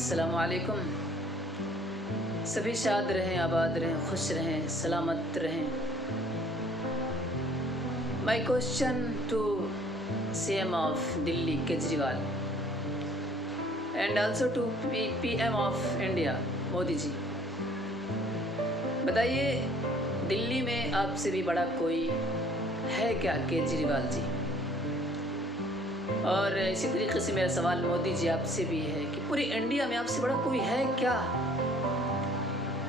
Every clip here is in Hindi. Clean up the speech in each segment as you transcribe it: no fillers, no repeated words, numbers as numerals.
अस्सलामु अलैकुम। सभी शाद रहें, आबाद रहें, खुश रहें, सलामत रहें। My question to CM of Delhi Kejriwal and also to PM of India Modi ji, बताइए दिल्ली में आपसे भी बड़ा कोई है क्या केजरीवाल जी? और इसी तरीके से मेरा सवाल मोदी जी आपसे भी है कि पूरी इंडिया में आपसे बड़ा कोई है क्या?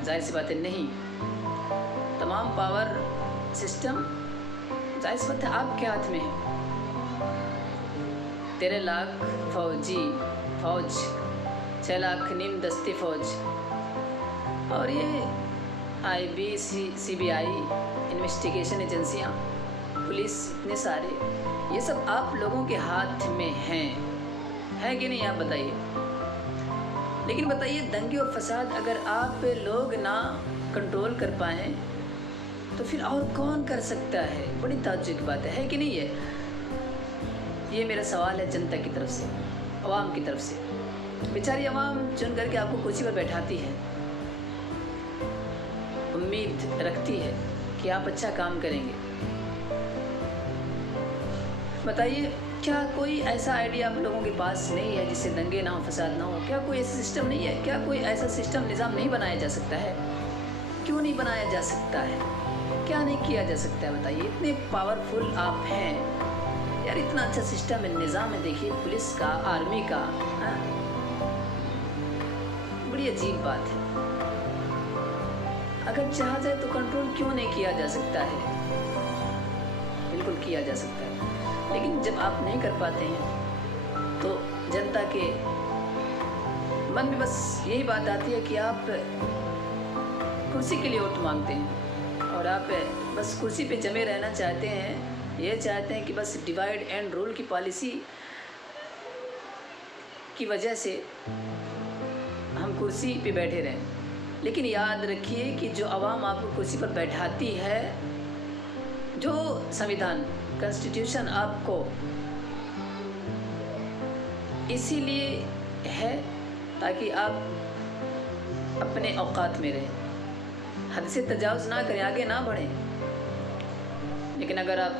जाहिर सी बात है नहीं। तमाम पावर सिस्टम जाहिर सी बात है आपके हाथ में है। 13 लाख फौज 6 लाख नीम दस्ती फौज और ये IB CBI इन्वेस्टिगेशन एजेंसियाँ, पुलिस, इतने सारे, ये सब आप लोगों के हाथ में है कि नहीं? आप बताइए। लेकिन बताइए, दंगे और फसाद अगर आप लोग ना कंट्रोल कर पाएँ तो फिर और कौन कर सकता है? बड़ी ताज्जुब की बात है कि नहीं है? ये मेरा सवाल है जनता की तरफ से, अवाम की तरफ से। बेचारी अवाम चुन करके आपको कुर्सी पर बैठाती है, उम्मीद रखती है कि आप अच्छा काम करेंगे। बताइए, क्या कोई ऐसा आइडिया आप लोगों के पास नहीं है जिससे दंगे ना हो, फसाद ना हो? क्या कोई ऐसा सिस्टम नहीं है? क्या कोई ऐसा सिस्टम, निज़ाम नहीं बनाया जा सकता है? क्यों नहीं बनाया जा सकता है? क्या नहीं किया जा सकता है? बताइए, इतने पावरफुल आप हैं यार, इतना अच्छा सिस्टम है, निज़ाम है। देखिए पुलिस का, आर्मी का, हाँ? बड़ी अजीब बात है। अगर चाहा जाए तो कंट्रोल क्यों नहीं किया जा सकता है? बिल्कुल किया जा सकता है, लेकिन जब आप नहीं कर पाते हैं तो जनता के मन में बस यही बात आती है कि आप कुर्सी के लिए वोट मांगते हैं और आप बस कुर्सी पे जमे रहना चाहते हैं। ये चाहते हैं कि बस डिवाइड एंड रूल की पॉलिसी की वजह से हम कुर्सी पे बैठे रहें। लेकिन याद रखिए कि जो आवाम आपको कुर्सी पर बैठाती है, जो संविधान, कॉन्स्टिट्यूशन आपको इसीलिए है ताकि आप अपने औकात में रहें, हद से तजावुज़ ना करें, आगे ना बढ़ें। लेकिन अगर आप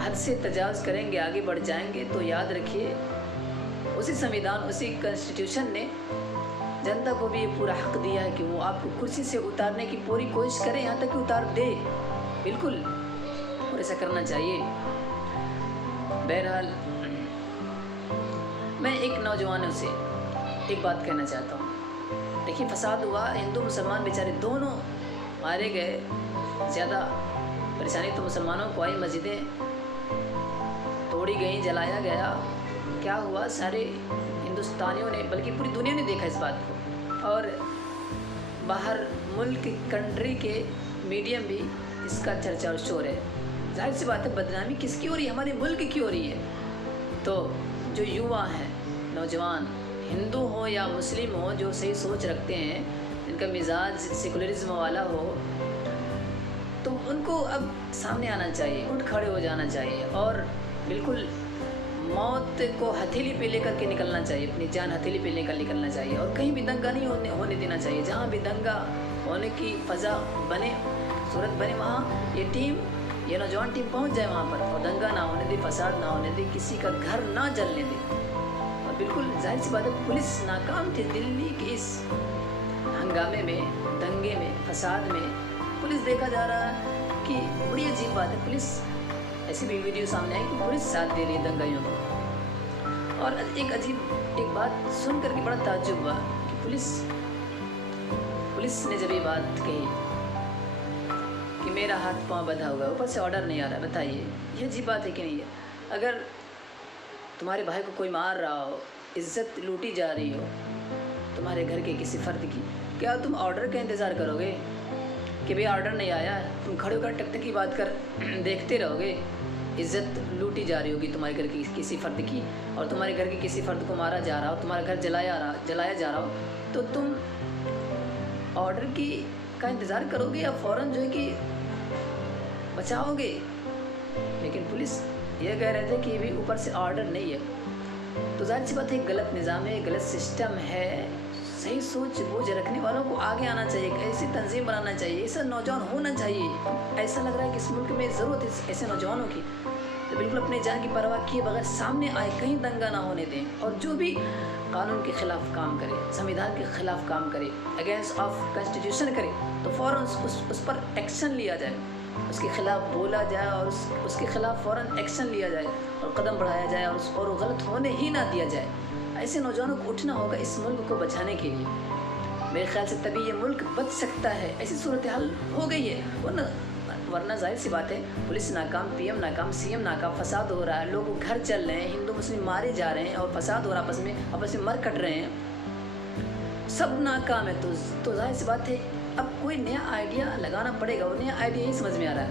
हद से तजावुज़ करेंगे, आगे बढ़ जाएंगे, तो याद रखिए उसी संविधान, उसी कॉन्स्टिट्यूशन ने जनता को भी ये पूरा हक दिया है कि वो आपको कुर्सी से उतारने की पूरी कोशिश करें, यहाँ तक कि उतार दे, बिल्कुल, और ऐसा करना चाहिए। बहरहाल, मैं एक नौजवानों से एक बात कहना चाहता हूँ। देखिए, फसाद हुआ, हिंदू मुसलमान बेचारे दोनों मारे गए। ज़्यादा परेशानी तो मुसलमानों को आई, मस्जिदें तोड़ी गई, जलाया गया। क्या हुआ? सारे हिंदुस्तानियों ने, बल्कि पूरी दुनिया ने देखा इस बात को, और बाहर मुल्क, कंट्री के मीडियम भी इसका चर्चा और शोर है। जाहिर सी बात है, बदनामी किसकी हो रही है? हमारे मुल्क की हो रही है। तो जो युवा हैं, नौजवान, हिंदू हो या मुस्लिम हो, जो सही सोच रखते हैं, जिनका मिजाज सेकुलरिज्म वाला हो, तो उनको अब सामने आना चाहिए, उठ खड़े हो जाना चाहिए और बिल्कुल मौत को हथेली पे लेकर के निकलना चाहिए, अपनी जान हथेली पे लेकर निकलना चाहिए। और कहीं भी दंगा नहीं होने देना चाहिए। जहाँ भी दंगा होने की फ़ज़ा बने, सूरत बने, वहाँ ये नौजवान टीम पहुँच जाए वहाँ पर और दंगा ना होने दे, फसाद ना होने दे, किसी का घर ना जलने दे। और बिल्कुल जाहिर सी बात है, पुलिस नाकाम थी दिल्ली के इस हंगामे में, दंगे में, फसाद में। पुलिस, देखा जा रहा है कि बड़ी अजीब बात है, पुलिस, ऐसी भी वीडियो सामने आई कि पुलिस साथ दे रही है दंगाइयों को। और एक बात सुन करके बड़ा ताज्जुब हुआ कि पुलिस ने जब ये बात कही कि मेरा हाथ पांव बंधा हुआ, ऊपर से ऑर्डर नहीं आ रहा। बताइए, ये अजीब बात है कि नहीं है? अगर तुम्हारे भाई को कोई मार रहा हो, इज्जत लूटी जा रही हो तुम्हारे घर के किसी फ़र्द की, क्या तुम ऑर्डर का इंतज़ार करोगे कि भाई ऑर्डर नहीं आया? तुम खड़े होकर टकटकी बात कर देखते रहोगे? इज़्ज़त लूटी जा रही होगी तुम्हारे घर की किसी फ़र्द की, और तुम्हारे घर के किसी फ़र्द को मारा जा रहा हो, तुम्हारा घर जलाया जा रहा हो, तो तुम ऑर्डर का इंतज़ार करोगे या फ़ौरन जो है कि बचाओगे? लेकिन पुलिस ये कह रहे थे कि भी ऊपर से ऑर्डर नहीं है, तो ज़ाहिर सी बात है गलत निज़ाम है, गलत सिस्टम है। सही सोच बूझ रखने वालों को आगे आना चाहिए, ऐसी तंजीम बनाना चाहिए, ऐसा नौजवान होना चाहिए। ऐसा लग रहा है कि इस मुल्क में ज़रूरत है ऐसे नौजवानों की तो बिल्कुल अपने जान की परवाह किए बगैर सामने आए, कहीं दंगा ना होने दें और जो भी कानून के ख़िलाफ़ काम करे, संविधान के ख़िलाफ़ काम करे, अगेंस्ट ऑफ कॉन्स्टिट्यूशन करे तो फ़ौरन उस पर एक्शन लिया जाए, उसके ख़िलाफ़ बोला जाए और उसके ख़िलाफ़ फ़ौरन एक्शन लिया जाए और कदम बढ़ाया जाए और वो गलत होने ही ना दिया जाए। ऐसे नौजवानों को उठना होगा इस मुल्क को बचाने के लिए। मेरे ख़्याल से तभी ये मुल्क बच सकता है। ऐसी सूरत हाल हो गई है वरना जाहिर सी बात है पुलिस नाकाम, पीएम नाकाम, सीएम नाकाम, फसाद हो रहा है, लोग घर चल रहे हैं, हिंदू मुस्लिम मारे जा रहे हैं और फसाद हो रहा है, आपस में मर कट रहे हैं, सब नाकाम है। तो जाहिर सी बात है अब कोई नया आइडिया लगाना पड़ेगा और नया आइडिया ही समझ में आ रहा है।